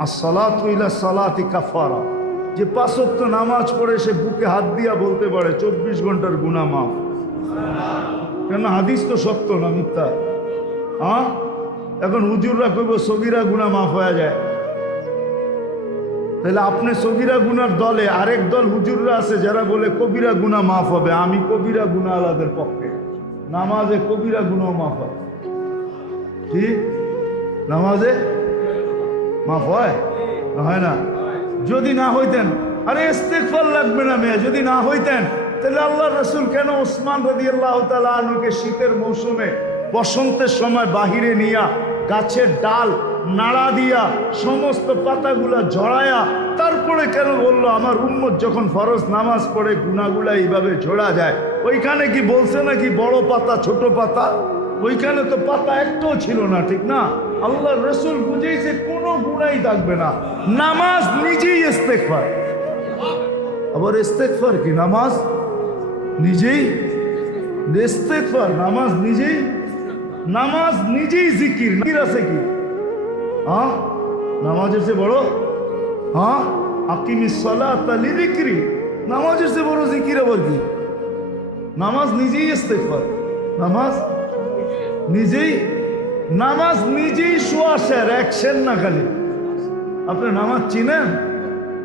আর সলাত ইলা সলাতি কাফারা। যে পাঁচক্ত নামাজ পড়ে সে বুকে হাত দিয়া বলতে পারে, চব্বিশ ঘণ্টার গুণা মাফ। কেন হাদিস তো সত্য না মিথ্যা। হ্যাঁ এখন হুজুররা কইব, সগিরা গুণা মাফ হয়ে যায়। তাহলে আপনি সগিরা গুনার দলে আরেক দল হুজুররা আছে যারা বলে, কবিরা গুণা মাফ হবে। আমি কবিরা গুণা আলাদের পক্ষে। নামাজে কবিরা গুণাও মাফ হবে ঠিক নামাজে মাফ হয়? হয় না? যদি না হইতেন, আরে ইস্তেকফার লাগবে না মেয়ে, যদি না হইতেন, তাহলে আল্লাহ রসুল কেন ওসমান রদি আল্লাহ তালুকে শীতের মৌসুমে বসন্তের সময় বাহিরে নিয়া গাছের ডাল নাড়া দিয়া সমস্ত পাতাগুলা ঝরায়া তারপরে কেন বলল, আমার উম্মত যখন ফরজ নামাজ পড়ে গুনাগুলা এইভাবে ঝোড়া যায়? ওইখানে কি বলছে নাকি বড় পাতা, ছোট পাতা? ওইখানে তো পাতা একটাও ছিল না, ঠিক না? আল্লাহ রসুল বুঝেছে কোনো গুণাই থাকবে না। নামাজ নিজেই ইস্তেকফার আবার ইস্তেকফার কি, নামাজ নিজেই? ইস্তেকফার নামাজ নিজেই? নামাজ নিজেই জিকির জিকির আছে কি? হ্যাঁ? নামাজের চেয়ে বড়? হ্যাঁ? আকিমি সলাত লিদিক্রি নামাজের চেয়ে বড় জিকির আবার কি? নামাজ নিজেই ইস্তেকফার নামাজ নিজেই নামাজ নিজেই সোয়াশের অ্যাকশন না খালি। আপনি নামাজ চিনেন?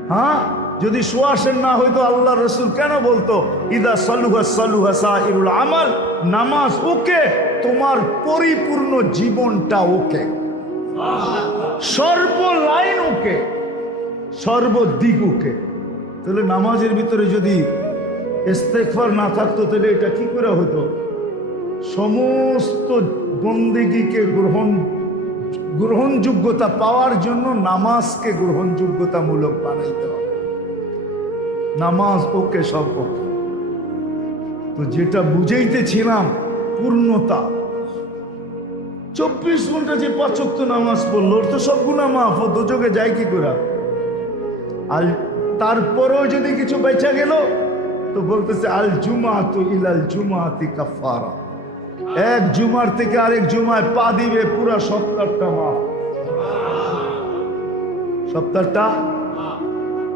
হ্যাঁ? যদি সোয়াশের না হইতো আল্লাহ রসুল কেন বলতো, ইদা সালুহা সালুহা সাহিরুল আমার নামাজ ওকে, তোমার পরিপূর্ণ জীবনটা ওকে। সর্ব লাইন ওকে, সর্বদিক ওকে। তাহলে নামাজের ভিতরে যদি ইস্তেকফার না থাকতো, তাহলে এটা কি করে হতো? সমস্ত বন্দেগীকে গ্রহণ, গ্রহণযোগ্যতা পাওয়ার জন্য নামাজকে গ্রহণযোগ্যতামূলক বানাইতে হবে। নামাজ ওকে সব তো যেটা বুঝাইতেছিলাম, পূর্ণতা। চব্বিশ ঘণ্টা যে পাচক্ত নামাজ পড়ল, ওর তো সব গুণা মাফ দুযোগে যায় কি করে? আর তারপরেও যদি কিছু বেচা গেল, তো বলতেছে, আল জুমা তো ইলাল জুমাতি কাফারা এক জুমার থেকে আরেক জুমায় পা দিবে পুরা সপ্তাহটা মাফ সপ্তাহটা?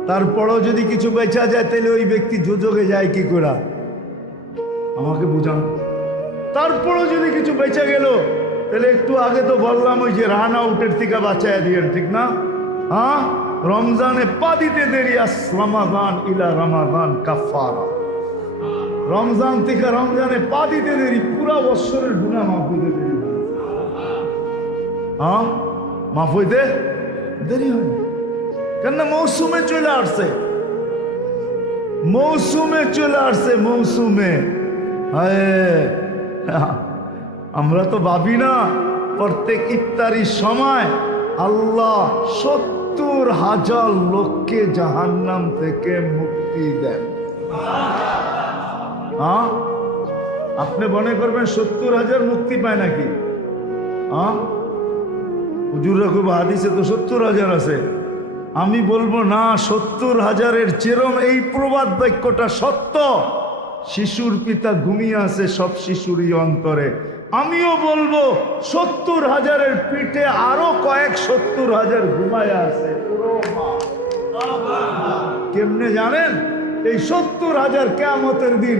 তারপরও যদি কিছু বেচা যায়, তাহলে ওই ব্যক্তি যোজকে যায় কি করে? আমাকে বুঝান। তারপরও যদি কিছু বেচা গেল, তাহলে একটু আগে তো বললাম ওই যে রান আউটের থেকে বাঁচায় দিয়ে ঠিক না? হ্যাঁ? রমজানে পা দিতে দেরি আস রমাদান ইলা রমাদান কাফারা রমজান থেকে রমজানে পা দিতে দেরি, পুরা বৎসরের গুণা মাফ হইতে দেরি হ্যাঁ মাফ হইতে দেরি হয় না। কেননা মৌসুমে চলে আসছে। মৌসুমে চলে আসছে, মৌসুমে। আমরা তো ভাবি না, প্রত্যেক ইফতারির সময় আল্লাহ সত্তর হাজার লোককে জাহান্নাম থেকে মুক্তি দেন। হ্যাঁ আপনি মনে করবেন সত্তর হাজার মুক্তি পায় নাকি? হ্যাঁ খুব হাদিসে তো সত্তর হাজার আছে। আমি বলব না, সত্তর হাজারের চেরম এই প্রবাদ বাক্যটা সত্য। শিশুর পিতা ঘুমিয়ে আছে, সব শিশুরই অন্তরে। আমিও বলব, সত্তর হাজারের পিঠে আরও কয়েক সত্তর হাজার ঘুমায় আছে। কেমনে জানেন? এই সত্তর হাজার কেমতের দিন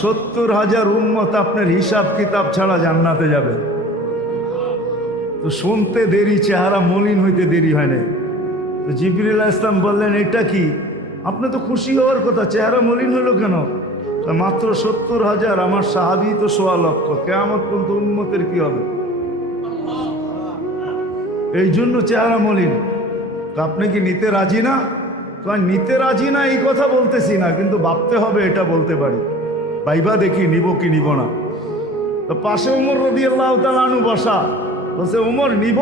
সত্তর হাজার উন্মত আপনার হিসাব কিতাব ছাড়া জান্নাতে যাবে। তো শুনতে দেরি, চেহারা মলিন হইতে দেরি হয় না তো জিবরিল ইসলাম বললেন, এটা কি? আপনি তো খুশি হওয়ার কথা, চেহারা মলিন হলো কেন? তা মাত্র সত্তর হাজার, আমার সাহাবি তো সোয়া লক্ষ। কেমন পর্যন্ত উন্মতের কি হবে? এই জন্য চেহারা মলিন। তা আপনি কি নিতে রাজি না? কয় নিতে রাজি না, এই কথা বলতেছি না, কিন্তু ভাবতে হবে এটা বলতে পারি। ভাইবা দেখি, নিব কি নিব না। তো পাশে উমর রদি আল্লাহ তালু বসা। বলছে, উমর, নিব?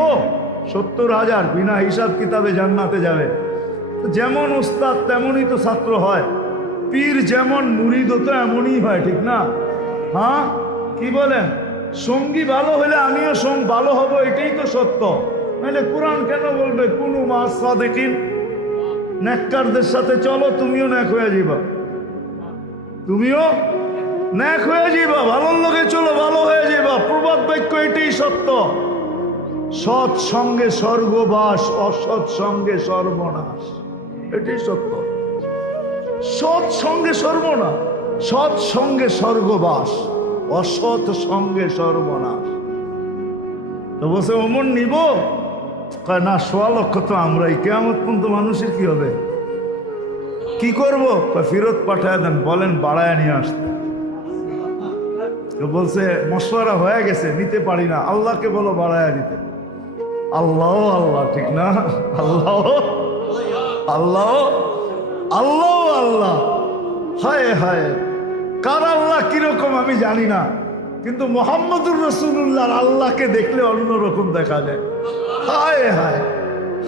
সত্তর হাজার, বিনা হিসাব কিতাবে জান্নাতে যাবে। যেমন উস্তাদ তেমনই তো ছাত্র হয়। পীর যেমন, মুরিদ তো এমনই হয়, ঠিক না? হ্যাঁ? কি বলেন? সঙ্গী ভালো হলে আমিও সঙ্গ ভালো হব, এটাই তো সত্য। নাহলে কোরআন কেন বলবে? কোনো মাস সাদেকিন। নেককারদের সাথে চলো, তুমিও ন্যাক হয়ে যাবা তুমিও ন্যাক হয়ে যাবা ভালোর লোকে চলো, ভালো হয়ে যাবা প্রবাদ বাক্য এটাই সত্য। সৎ সঙ্গে স্বর্গবাস, অসৎ সঙ্গে সর্বনাশ। এটাই সত্য। সৎ সঙ্গে সর্বনাশ, সৎ সঙ্গে স্বর্গবাস, অসৎ সঙ্গে সর্বনাশ। তো বসে অমন নিব? কয়, না, সোয়া লক্ষ তো আমরাই কেমন পর্যন্ত মানুষের কি হবে? কি করব? ফেরত পাঠায় দেন, বলেন, বাড়ায় নিয়ে আসতে। তো বলছে, মশওয়ারা হয়ে গেছে, নিতে পারি না। আল্লাহকে বলো বাড়ায় দিতে। আল্লাহ আল্লাহ, ঠিক না? আল্লাহ আল্লাহ আল্লাহ আল্লাহ। হায় হায়। কার আল্লাহ কীরকম আমি জানি না। কিন্তু মোহাম্মদুর রসুল্লাহর আল্লাহকে দেখলে অন্যরকম দেখা যায়। হায় হায়।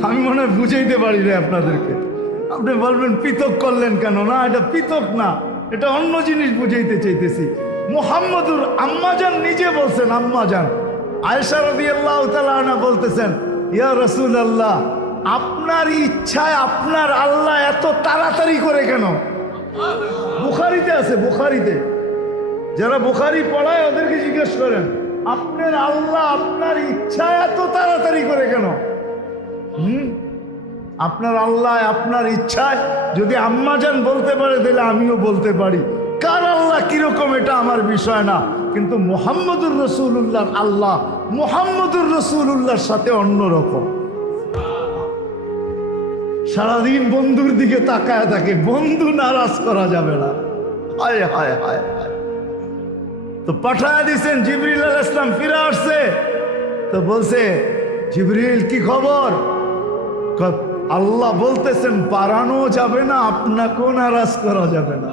আমি মনে হয় বুঝাইতে পারি না আপনাদেরকে। আপনি বলবেন, পৃথক করলেন কেন? না, এটা পৃথক না। এটা অন্য জিনিস বুঝাইতে চাইতেছি। মোহাম্মদুর আম্মাজান নিজে বলছেন, আম্মাজান। আয়সা রবি আল্লাহ তালা বলতেছেন, ইয়া রসুল আল্লাহ আপনার ইচ্ছায় আপনার আল্লাহ এত তাড়াতাড়ি করে কেন? বুখারিতে আছে, বুখারিতে। যারা বুখারি পড়ায় ওদেরকে জিজ্ঞেস করেন, আপনার আল্লাহ আপনার ইচ্ছা এত তাড়াতাড়ি করে কেন? হুম? আপনার আল্লাহ আপনার ইচ্ছায় যদি আম্মাজান বলতে পারে, তাহলে আমিও বলতে পারি। কীরকম এটা আমার বিষয় না, কিন্তু মোহাম্মদুর রসুল্লাহর আল্লাহ মোহাম্মদুর রসুল্লাহর সাথে অন্যরকম। সারাদিন বন্ধুর দিকে তাকায় থাকে, বন্ধু নারাজ করা যাবে না। হায় হায় হায় হায়। তো পাঠায় দিছেন জিবরিল আল ফিরে আসছে। তো বলছে, জিবরিল, কি খবর? আল্লাহ বলতেছেন, বাড়ানো যাবে না, আপনাকেও নারাজ করা যাবে না।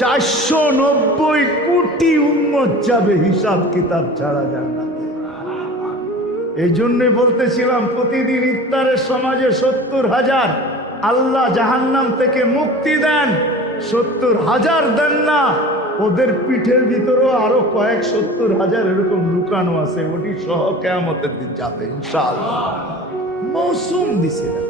চারশো নব্বই কোটি উন্মত যাবে, হিসাব কিতাব ছাড়া জান্নাতে এই জন্যই বলতেছিলাম, প্রতিদিন ইফতারের সমাজে সত্তর হাজার আল্লাহ জাহান্নাম থেকে মুক্তি দেন, সত্তর হাজার দেন না, ওদের পিঠের ভিতরেও আরও কয়েক সত্তর হাজার এরকম লুকানো আছে, ওটি সহ কেমতের দিন যাবে, ইনশাআল্লাহ। মৌসুম দিছিলেন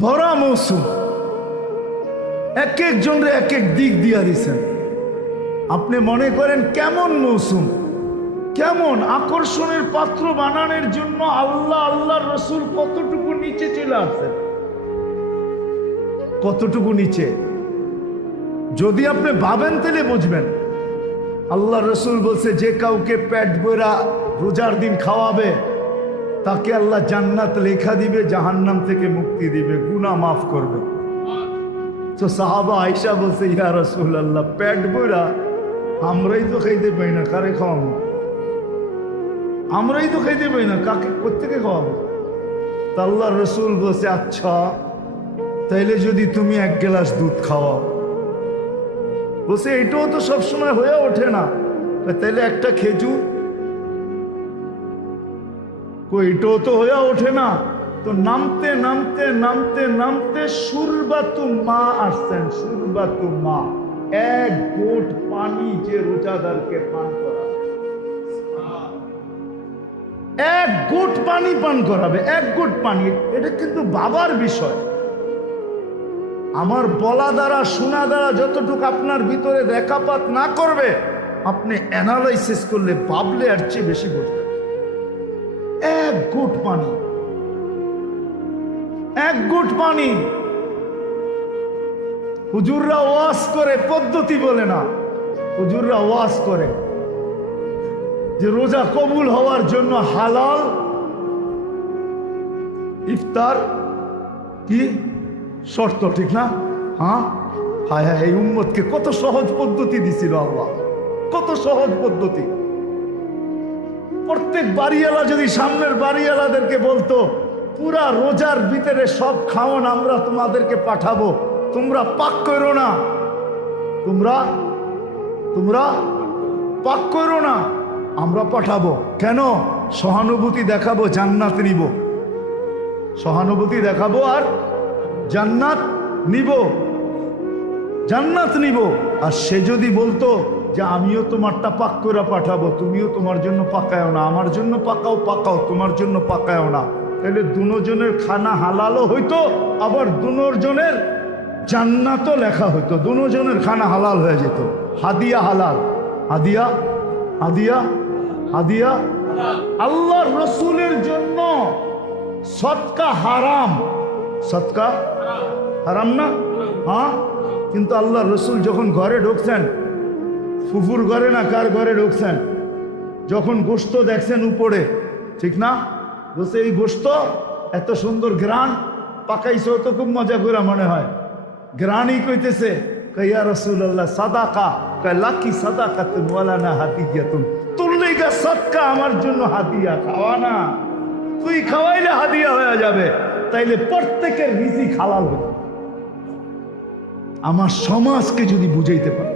ভরা মৌসুম। এক একজনরে এক এক দিক দিয়া দিছেন। আপনি মনে করেন কেমন মৌসুম? কেমন আকর্ষণের পাত্র বানানোর জন্য আল্লাহ আল্লাহ রসুল কতটুকু নিচে চলে আসছেন? কতটুকু নিচে? যদি আপনি ভাবেন তাহলে বুঝবেন। আল্লাহ রসুল বলছে, যে কাউকে পেট বইরা রোজার দিন খাওয়াবে তাকে আল্লাহ জান্নাত লেখা দিবে, জাহান্নাম থেকে মুক্তি দিবে, গুনাহ মাফ করবে। তো সাহাবা আয়সা বলছে, ইয়া রসুল আল্লাহ প্যাট বইরা আমরাই তো খাইতে পাই না, কারে খাওয়াবো? আমরাই তো খাইতে পাই না, কাকে কোথেকে খাওয়াবো? তা আল্লাহ রসুল বলছে আচ্ছা তাইলে যদি তুমি এক গ্লাস দুধ খাওয়াও। বলছে, এটাও তো সবসময় হয়ে ওঠে না। তাইলে একটা খেজুর কই এটাও তো হয়ে ওঠে না। তো নামতে নামতে নামতে নামতে সুরবাতু মা আসছেন, সুরবাতু মা। এক গোট পানি যে রোজাদারকে পান করা এক গোট পানি পান করাবে, এক গোট পানি। এটা কিন্তু বাবার বিষয়। আমার বলা দ্বারা, শোনা দ্বারা যতটুকু আপনার ভিতরে দেখাপাত না করবে, আপনি অ্যানালাইসিস করলে বাবলে আর চেয়ে বেশি বুঝবে গুট পানি। এক গুট পানি। হুজুররা ওয়াজ করে, পদ্ধতি বলে না। হুজুররা ওয়াজ করে যে রোজা কবুল হওয়ার জন্য হালাল, ইফতার কি? শর্ত ঠিক না? হ্যাঁ? হায় হায়, এই উম্মতকে কত সহজ পদ্ধতি দিছিল আল্লাহ। কত সহজ পদ্ধতি। প্রত্যেক বাড়িওয়ালা যদি সামনের বাড়িওয়ালাদেরকে বলতো, পুরা রোজার ভিতরে সব খাওয়ান আমরা তোমাদেরকে পাঠাবো। তোমরা পাক করো না। তোমরা তোমরা পাক করো না, আমরা পাঠাবো। কেন? সহানুভূতি দেখাবো, জান্নাত নিব। সহানুভূতি দেখাবো আর জান্নাত নিব। জান্নাত নিব। আর সে যদি বলতো যে আমিও তোমারটা পাক করে পাঠাবো, তুমিও তোমার জন্য পাকায়ও না। আমার জন্য পাকাও পাকাও, তোমার জন্য পাকায়ও না। তাহলে দুজনের খানা হালালও হইতো, আবার দুজনের জান্নাতও লেখা হইতো। দুজনের খানা হালাল হয়ে যেত। হাদিয়া হালাল। হাদিয়া হাদিয়া হাদিয়া। আল্লাহ রসুলের জন্য সৎকা হারাম। সৎকা হারাম। না? হ্যাঁ? কিন্তু আল্লাহ রসুল যখন ঘরে ঢুকছেন ফুফুর ঘরে না কার ঘরে ঢুকছেন? যখন গোস্ত দেখছেন উপরে, ঠিক না? বলছে, এই গোস্ত এত সুন্দর গ্রান পাকাইছে, তো খুব মজা করে মনে হয়। গ্রানই কইতেছে কইয়া রসুল আল্লাহ সাদাকা। কয়, লাকি সাদাকা তুমি ওয়ালা না হাতি গিয়া তুমি তুললেই গা সৎকা আমার জন্য হাতিয়া খাওয়া না। তুই খাওয়াইলে হাদিয়া হয়ে যাবে, তাইলে প্রত্যেকের রিজিক হালাল হবে আমার সমাজকে যদি বুঝাইতে পারে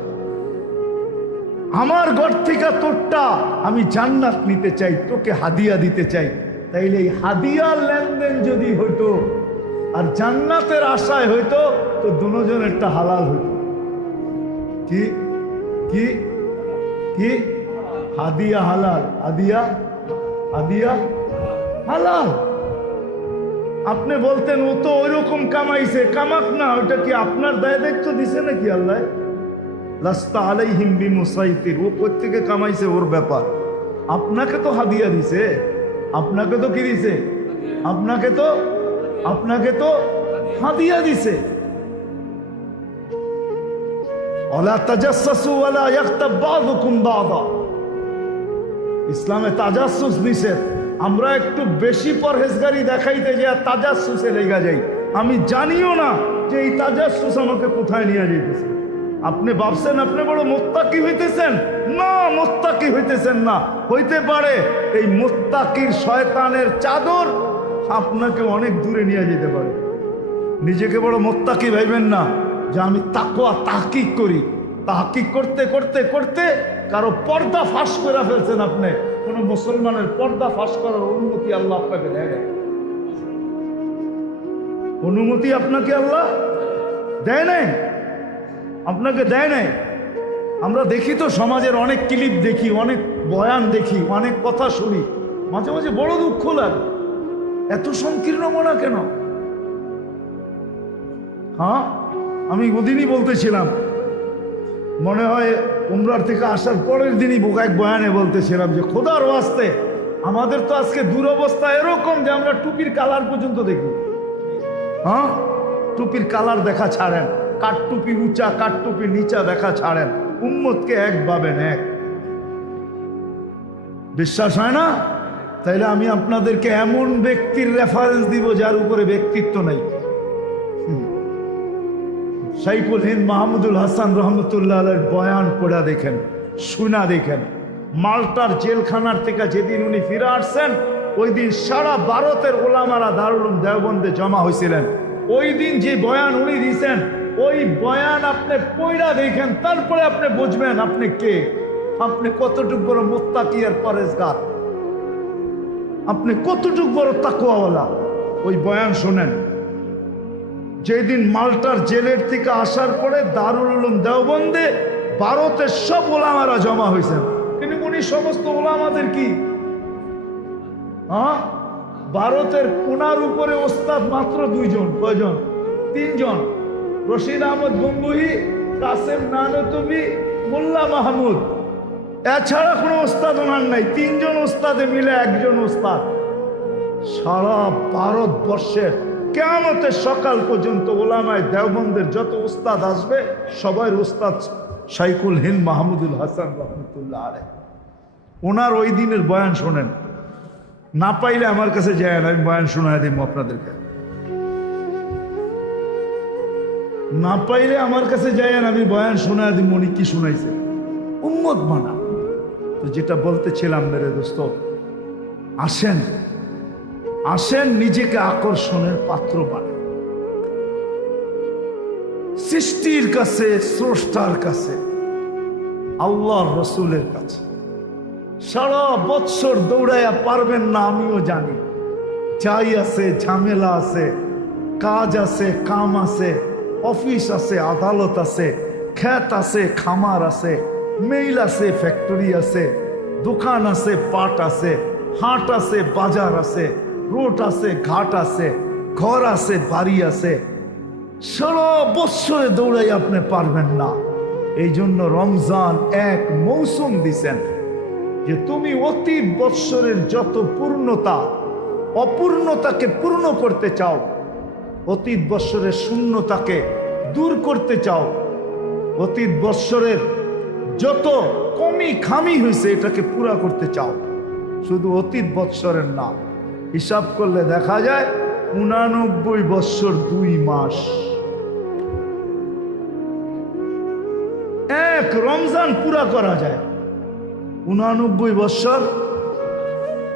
আমার ঘর থেকে তোরটা আমি জান্নাত নিতে চাই, তোকে হাদিয়া দিতে চাই। তাইলে এই হাদিয়ার লেনদেন যদি হইতো, আর জান্নাতের আশায় হইতো, তো দুজনেরটা হালাল হইতো। কি? কি? কি? হাদিয়া হালাল। হাদিয়া? হাদিয়া? হালাল। আপনি বলতেন, ও তো ওইরকম কামাইছে, কামাক না ওটা কি আপনার দায় দায়িত্ব দিছে নাকি আল্লাহ? লাস্তা আলাইহিম বিমুসাইতির ও কোত্থেকে কামাইছে ওর ব্যাপার? আপনাকে তো হাদিয়া দিছে। আপনাকে তো কি দিছে? আপনাকে তো আপনাকে তো হাদিয়া দিছে। ওলা তাজাসসু ওয়ালা ইয়াগতাব বাযুকুম বাযা ইসলামে তাজাসসুস নিষেধ। আমরা একটু বেশি পরহেজগারি দেখাইতে যে তাজাসসুসে লেগা যাই। আমি জানিও না যে এই তাজাসসুস আমাকে কোথায় নিয়ে যাইতেছে। আপনি ভাবছেন আপনি বড় মোত্তাকি হইতেছেন? না, মোত্তাকি হইতেছেন না। হইতে পারে এই মোত্তাকির শয়তানের চাদর আপনাকে অনেক দূরে নিয়ে যেতে পারে। নিজেকে বড় মোত্তাকি ভাইবেন না যে আমি তাকুয়া তাহকিক করি। তাহকিক করতে করতে করতে কারও পর্দা ফাঁস করে ফেলছেন আপনি। কোন মুসলমানের পর্দা ফাঁস করার অনুমতি আল্লাহ আপনাকে দেয়। অনুমতি আপনাকে আল্লাহ দেয় নাই? আপনাকে দেয় নাই? আমরা দেখি তো সমাজের অনেক ক্লিপ দেখি, অনেক বয়ান দেখি, অনেক কথা শুনি। মাঝে মাঝে বড় দুঃখ লাগে। এত সংকীর্ণ মনা কেন? হ্যাঁ আমি ওদিনই বলতেছিলাম। মনে হয় উমরার থেকে আসার পরের দিনই বোকায় বয়ানে বলতেছিলাম যে, খোদার ওয়াস্তে, আমাদের তো আজকে দুরবস্থা এরকম যে আমরা টুপির কালার পর্যন্ত দেখি। হ্যাঁ টুপির কালার দেখা ছাড়েন কাঠ টুপি উঁচা কাঠ টুপি নিচা দেখা ছাড়েন। উম্মতকে এক পাবেন এক বিশ্বাস হয় না? তাইলে আমি আপনাদেরকে এমন ব্যক্তির রেফারেন্স দিব যার উপরে ব্যক্তিত্ব নেই। সাইকুল হিন্দ মাহমুদুল হাসান রহমতুল্লাহ বয়ান পড়া দেখেন, শুনা দেখেন। মাল্টার জেলখানার থেকে যেদিন উনি ফিরে আসছেন, ওই দিন সারা ভারতের ওলামারা দারুল দেওবন্দে জমা হয়েছিলেন ওই দিন যে বয়ান উনি দিয়েছেন ওই বয়ান আপনি পয়রা দেখেন, তারপরে আপনি বুঝবেন আপনি কে। আপনি কতটুক বড় মোত্তাকি আর পরেশগার। আপনি কতটুক বড় তাকুয়াওয়ালা ওই বয়ান শোনেন, যেদিন মালটার জেলের থেকে আসার পরে দারুল উলুম দেওবন্দে ভারতের সব ওলামারা জমা হয়েছেন কিন্তু উনি সমস্ত ওলামাদের কি? হ্যাঁ? ভারতের কোনার উপরে ওস্তাদ মাত্র দুইজন, কয়জন? তিনজন। রশিদ আহমদ গঙ্গুহি কাসেম নানতবি মোল্লা মাহমুদ। এছাড়া কোনো ওস্তাদ ওনার নাই, তিনজন ওস্তাদে মিলে একজন ওস্তাদ। সারা ভারতবর্ষের কেমতের সকাল পর্যন্ত ওলামায় দেওবন্দের যত ওস্তাদ আসবে সবাই ওস্তাদ সাইকুল হিন্দ মাহমুদুল হাসান রহমতুল্লাহ আলে ওনার ওই দিনের বয়ান শোনেন। না পাইলে আমার কাছে যায় না, আমি বয়ান শোনায় দিব আপনাদেরকে। না পাইলে আমার কাছে যায় আমি বয়ান শোনায় দিব উনি কি শুনাইছে? উম্মত মানা তো যেটা বলতেছিলাম, মেরে দোস্ত, আসেন আসেন নিজেকে আকর্ষণের পাত্র বানান সৃষ্টির কাছে, স্রষ্টার কাছে, আল্লাহর রসুলের কাছে। সারা বৎসর দৌড়াইয়া পারবেন না, আমিও জানি। যাই আছে, ঝামেলা আছে, কাজ আছে, কাম আছে অফিস আছে, আদালত আছে, খ্যাত আছে, খামার আছে মেইল আছে ফ্যাক্টরি আছে, দোকান আছে, পাট আছে, হাট আছে, বাজার আছে, রোড আছে, ঘাট আছে, ঘর আছে, বাড়ি আছে। সারা বৎসরে দৌড়াই আপনি পারবেন না। এই জন্য রমজান এক মৌসুম দিছেন যে তুমি অতি বৎসরের যত পূর্ণতা, অপূর্ণতাকে পূর্ণ করতে চাও অতীত বৎসরের শূন্যতাকে দূর করতে চাও। অতীত বৎসরের যত কমি খামি হয়েছে এটাকে পুরা করতে চাও। শুধু অতীত বৎসরের না, হিসাব করলে দেখা যায় উনানব্বই বৎসর দুই মাস। এক রমজান পুরা করা যায়। উনানব্বই বৎসর,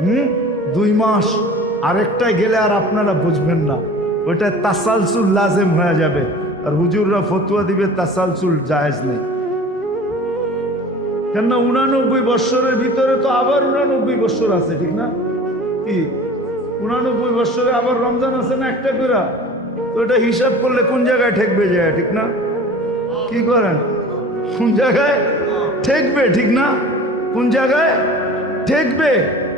হুম, দুই মাস। আরেকটায় গেলে আর আপনারা বুঝবেন না। ওইটা তাসালসুল লাজেম হয়ে যাবে। আর হুজুররা ফতুয়া দিবে, তাসালসুল জায়েজ নেই। কেননা উনানব্বই বৎসরের ভিতরে তো আবার উনানব্বই বৎসর আছে, ঠিক না? কি? উনানব্বই বৎসরে আবার রমজান আছে না একটা করে তো এটা হিসাব করলে কোন জায়গায় ঠেকবে যায়, ঠিক না? কি করেন? কোন জায়গায় ঠেকবে, ঠিক না? কোন জায়গায় ঠেকবে?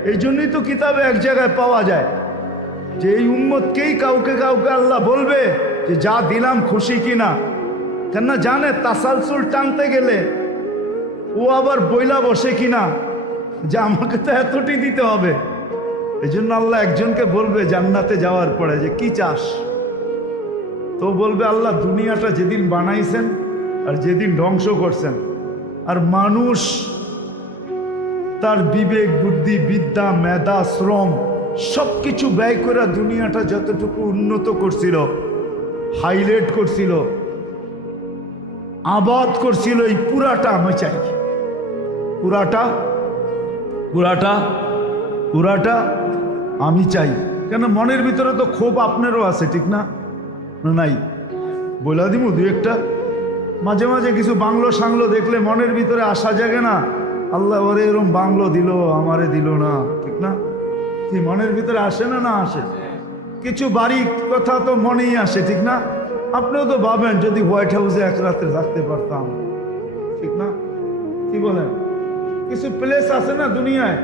এই জন্যই তো কিতাবে এক জায়গায় পাওয়া যায়। যে এই উম্মতকেই কাউকে কাউকে আল্লাহ বলবে যে যা দিলাম খুশি কিনা। কেননা জানে তাসালসুল টানতে গেলে ও আবার বইলা বসে কিনা, যে আমাকে তো এতটি দিতে হবে। এই জন্য আল্লাহ একজনকে বলবে জান্নাতে যাওয়ার পরে যে, কি চাস? তো বলবে, আল্লাহ দুনিয়াটা যেদিন বানাইছেন আর যেদিন ধ্বংস করছেন, আর মানুষ তার বিবেক, বুদ্ধি, বিদ্যা, মেধা, শ্রম সব কিছু ব্যয় করে দুনিয়াটা যতটুকু উন্নত করছিল হাইলাইট করছিল আবাদ করছিল এই পুরাটা আমি চাই। পুরাটা পুরাটা? পুরাটা আমি চাই। কেন মনের ভিতরে তো ক্ষোভ আপনারও আছে ঠিক না? নাই। বলা দিমু দু একটা। মাঝে মাঝে কিছু বাংলো সাংলো দেখলে মনের ভিতরে আসা জাগে না আল্লাহ ওরে এরম বাংলো দিল আমারে দিল না ঠিক না? কি মনের ভিতরে আসে না না আসে? কিছু বাড়ি কথা তো মনেই আসে, ঠিক না? আপনিও তো ভাবেন, যদি হোয়াইট হাউসে এক রাত্রে থাকতে পারতাম, ঠিক না? কি বলেন? কিছু প্লেস আছে না দুনিয়ায়?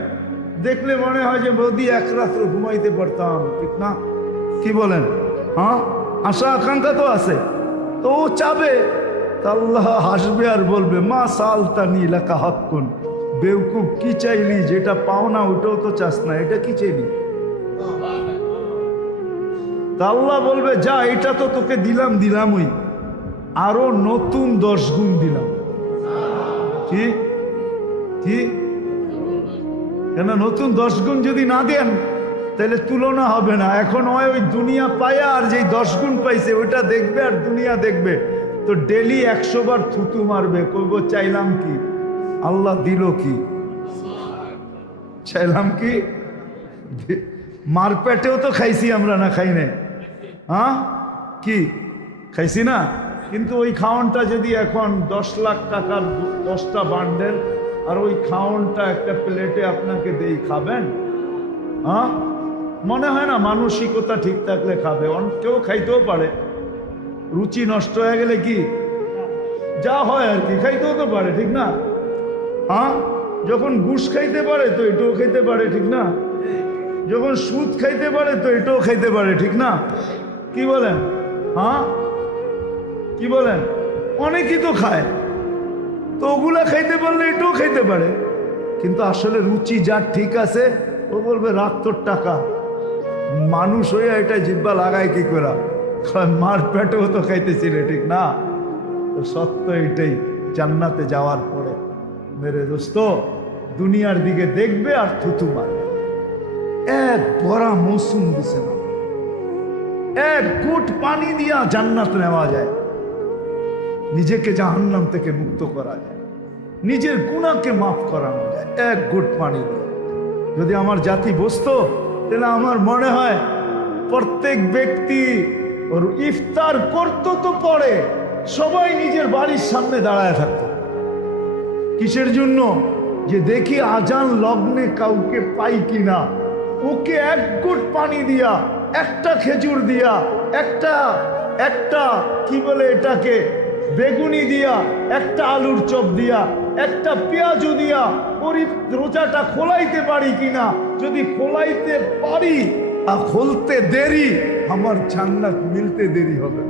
দেখলে মনে হয় যে বৌদি এক রাত্র ঘুমাইতে পারতাম, ঠিক না? কি বলেন? হ্যাঁ? আশা, আকাঙ্ক্ষা তো আছে। তো ও চাবে আল্লাহ হাসবে আর বলবে, মা সালতানি লেখা হকুন বেউকুব কি চাইলি? যেটা পাও না, ওটাও তো চাস না। এটা কি চাইলি? তা বলবে, যা, এটা তো তোকে দিলাম দিলাম ওই আরও নতুন দশ গুণ দিলাম। ঠিক ঠিক কেন, নতুন দশ গুণ যদি না দেন, তাহলে তুলনা হবে না। এখন হয় ওই দুনিয়া পায়া আর যেই দশ গুণ পাইছে, ওইটা দেখবে আর দুনিয়া দেখবে। তো ডেলি একশো বার থুতু মারবে। কইব, চাইলাম কি? আল্লাহ দিল কি? চাইলাম কি? মারপেটেও তো খাইছি আমরা না, খাই নাই। হ্যাঁ? কি? খাইছি না? কিন্তু ওই খাওয়ানটা যদি এখন দশ লাখ টাকার দশটা বান্ডেল আর ওই খাওয়ানটা একটা প্লেটে আপনাকে দেই, খাবেন? হ্যাঁ? মনে হয় না মানসিকতা ঠিক থাকলে খাবে কেউ খাইতেও পারে। রুচি নষ্ট হয়ে গেলে কি? যা হয় আর কি, খাইতেও তো পারে, ঠিক না? হ্যাঁ? যখন ঘুষ খাইতে পারে তো এটাও খাইতে পারে, ঠিক না? যখন সুদ খাইতে পারে তো এটাও খাইতে পারে, ঠিক না? কি বলেন? হ্যাঁ? কি বলেন? অনেকেই তো খায়। তো ওগুলা খাইতে পারলে এটাও খাইতে পারে। কিন্তু আসলে রুচি যার ঠিক আছে, ও বলবে রাত তোর টাকা। মানুষ হয়ে এটা জিব্বা লাগায় কি করে মার পেটেও তো খাইতেছিলে ঠিক না? সত্য এটাই, জান্নাতে যাওয়ার মেরে দোস্ত, দুনিয়ার দিকে দেখবে আর থুতু মারবে। এক ভরা মৌসুম দিছে না। এক গুট পানি দিয়া জান্নাত নেওয়া যায়। নিজেকে জাহান্নাম থেকে মুক্ত করা যায়। নিজের গুণাকে মাফ করানো যায়, এক গুট পানি দিয়ে। যদি আমার জাতি বসতো, তাহলে আমার মনে হয় প্রত্যেক ব্যক্তি ওর ইফতার করতো তো পরে সবাই নিজের বাড়ির সামনে দাঁড়ায় থাকতো। কিসের জন্য? যে দেখি আজান লগ্নে কাউকে পাই কিনা। ওকে এক গুট পানি দিয়া, একটা খেজুর দিয়া, একটা একটা, কি বলে এটাকে, বেগুনি দিয়া, একটা আলুর চপ দিয়া, একটা পেঁয়াজু দিয়া ওর রোজাটা খোলাইতে পারি কিনা? যদি খোলাইতে পারি আর খুলতে দেরি, আমার জান্নাত মিলতে দেরি হবে